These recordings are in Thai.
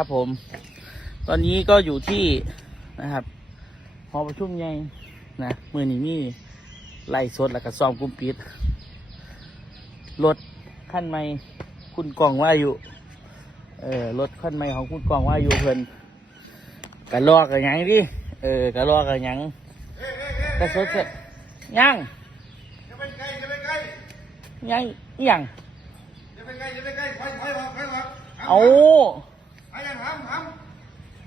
ครับผม ตอนนี้ก็อยู่ที่นะครับหอประชุมใหญ่นะมือนี้มีไล่สดแล้วก็ซ้อมกลุ่มปิดรถขั้นใหม่คุณกองว่าอยู่ เออรถขั้นใหม่ของคุณกองว่าอยู่เพิ่นกันลอกกันยังดิเออกันลอกกันยังกระสดเสร็จยังอย่าไปใกล้อย่าไปใกล้ยังอิหยังอย่าไปใกล้อย่าไปใกล้ถอยถอยออกถอยออกเอาไอ้ยัง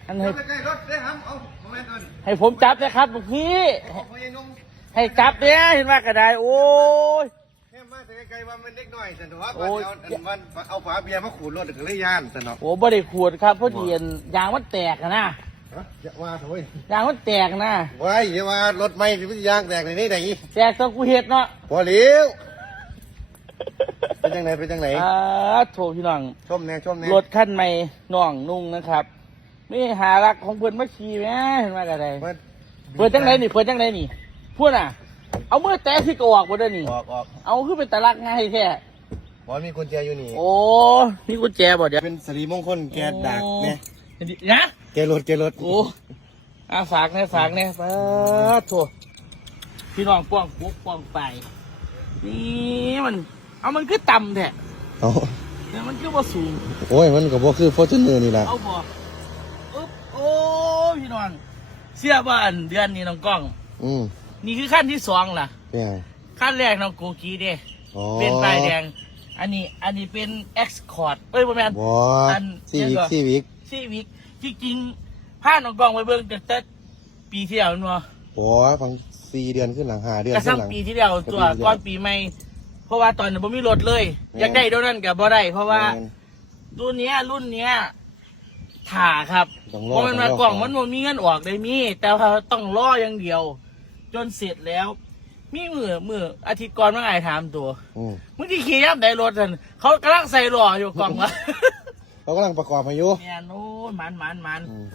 หำหอันำอให้ย่าไปใกล้รถได้หำเอาโมเมนต์ก่อนให้ผมจับนะครับลูกพี่เอาพยายนุ่มให้จับเนี่ยเห็นว่ากระไดโอ้ยแค่มาแต่ไกลๆว่ามันเด็กน้อยสนุกโอ้ว่ายเอาวันเอาฝาเบียร์มาขูดรถก็เลยย่านสนุกโหบ่ได้ขวดครับเพราะดีนยางมันแตกอะนะอย่าว่าเถอะเว้ยยางมันแตกนะไว้อย่าว่ารถไม่ที่ยางแตกในนี้ไหนแตกตอนกูเห็ดเนาะพอเลี้ยว เป็นจังไหนเป็นจังไหนอ่าโถพี่น้องชมแน่ชมแน่รถขั้นใหม่น้องนุ่งนะครับไม่หารักของเพื่อนมาขี่แหมเห็นว่ากระไดมันเปิดจังไรนี่เปิดจังไรนี่พูดน่ะ เอามือแตะที่กระออกบ่ได้นี่ออกออกเอาขึ้นเป็นตะลักง่ายแท้บอมีกุญแจอยู่นี่ โอ้ มีกุญแจบ่เดี๋ยวเป็นสิริมงคลแกดักเนี่ยโอ้นะแกรถแกรถโอ้อาฝากเนี่ยฝากเนี่ยปาดโถพี่น้องป้องปุ๊กป้องไป นี่มัน เอามันคือต่ำแท้เอาเนี่ยมันคือว่าสูง โอ้ยมันก็บ่คือฟอร์จูเนอร์นี่ล่ะเอาบอกอึ๊บโอ้พี่น้องเสียบ้านเดือนนี้น้องกล้อง อืมนี่คือขั้นที่สองล่ะเป็นไงขั้นแรกน้องโกกีเด้อ๋อเป็นป้ายแดง อันนี้อันนี้เป็น X Cord เอ้ยประมาณ บ่อันซีวิกเดี๋ยวก่อนซีวิกซีวิกจริงๆพาน้องกล้องไปเบิ่งแต่แต่ปีที่แล้วเนาะบ่ฟังสี่เดือนขึ้นหลังห้าเดือนกระขึ้ทั่นงหลัง ปีที่แล้วก็ตัวปีที่แล้วก่อนปีใหม่ เพราะว่าตอนนั้นผมมีรถเลยแม่นอยากได้เท่านั้นกับบ่ได้เพราะว่าแม่นรุ่นเนี้ย รุ่นเนี้ยถ่าครับต้องเพรอราะมันต้มาองรอกล่องก่อน มันบ่มีเงินออกได้มี แต่ว่าต้องรออย่างเดียว จนเสร็จแล้ว มีมือมืออาทิตย์ก่อนเมื่อไงถามตัวอืมมึงที่ขี่ยับได้รถท่านเขากำลังใส่ล้ออยู่กล่องวะเขากำลังประกอบมาอยู่เนี่ยโน้นมันมันมันอืม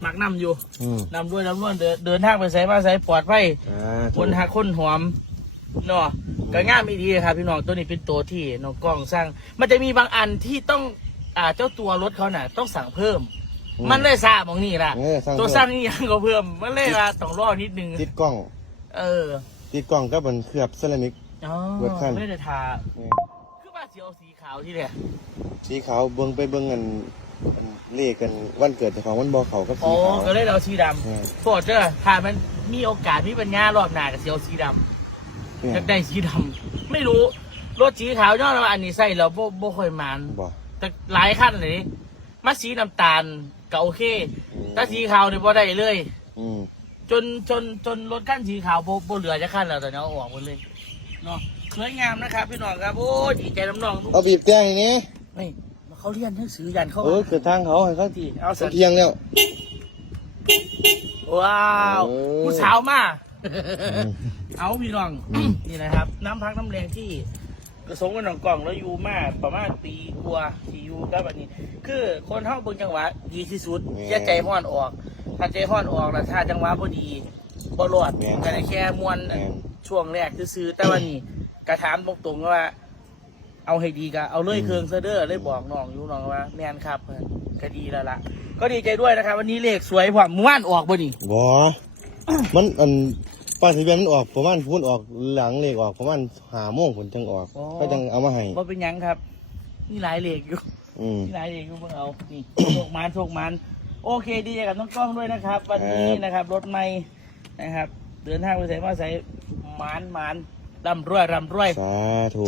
หมักนำอยู่อืมนำด้วยนำด้วยเดินเดินทางไปใส่มาใส่ปลอดภัยอ่าคนหักคนหอมเนาะ ก็ง่ายไม่ดีครับพี่น้องตัวนี้เป็นตัวที่น้องกล้องสร้าง มันจะมีบางอันที่ต้องอ่าเจ้าตัวรถเขาน่ะ ต้องสั่งเพิ่มมันเลยซาบองนี่ล่ะ เออสร้างตัวสร้างนี่ยังก็เพิ่ม มันเลยว่าต้องรอนิดนึง ติดกล้อง เออติดกล้องก็บนเคลือบเซรามิก อ๋อเบิดขั้น ไม่ได้ทานี่คือว่าสีเอาสีขาวที่เนี่ยสีขาวเบิ่งไปเบิ่งกันอันเลขกันวันเกิดเจ้าของวันบ่เขากับอ๋สีอขาวก็เลยเอาสีดอืมำโทษเด้อถ้ามันมีโอกาสมีปัญญารอบหน้าก็สีเอาสีดำเนี่ย อยากได้สีดำไม่รู้ รถสีขาวยอดว่าอันนี้ใส่แล้วบ่บ่ค่อยมัน บ่แต่หลายขั้นเลยนี่มาสีน้ำตาลก็โอเคอืมถ้าสีขาวเนี่ยพอได้เลย อืมจนจนจนรถขั้นสีขาวโบเหลือจะขั้นแล้วแต่เนาะเอาออกหมดเลยเนาะสวยงามนะครับพี่น้องครับโอ้ดีใจน้ำน้องทุกเอาบีบแจ้งอย่างนี้นี่เขาเรียนหนังสือยันเขาเออเกิดทางเขาให้เขาที่เอาเขาสักเที่ยงแล้ว ว้าวเออ ผู้สาวมา เอาพี่น้อง นี่นะครับ น้ำพักน้ำแรงที่กระสงกับหนองกล่องแล้วอยู่มาประมาณปีกว่าที่อยู่กับอันนี้ คือคนเท่าเบิ่งจังหวะดีที่สุดแม่อย่าใจห้อนออก ถ้าใจห้อนออกแล้วถ้าจังหวะพอดีบ่รอดแม่น ก็ได้แค่มวนแม่นช่วงแรกซื้อๆแต่วันนี้กระถามตรงๆว่า เอาให้ดีก็เอาเลยเครื่องเซเดอร์เลยบอกน้องอยู่น้องว่า แม่นครับเพิ่นก็ดีแล้วล่ะ ก็ดีใจด้วยนะครับ วันนี้เลขสวยพร้อมเมื่อวานออกบ่นี่บ่มันอัน ป้ายทะเบียนมันออกประมาณพุ่นออกหลังเลขออกประมาณห้าโมงผลจังออกก็จังเอามาให้ว่าเป็นหยังครับ นี่หลายเลขอยู่ อืม ที่ไหนเองก็เพิ่งเอา นี่ โชคมันโชคมัน โอเคดีใจกับน้องกล้องด้วยนะครับ วันนี้ครับ นะครับ รถไม่นะครับ เดินทางไปใส่มาใส่หมานหมานร่ำรวยร่ำรวย สาธุ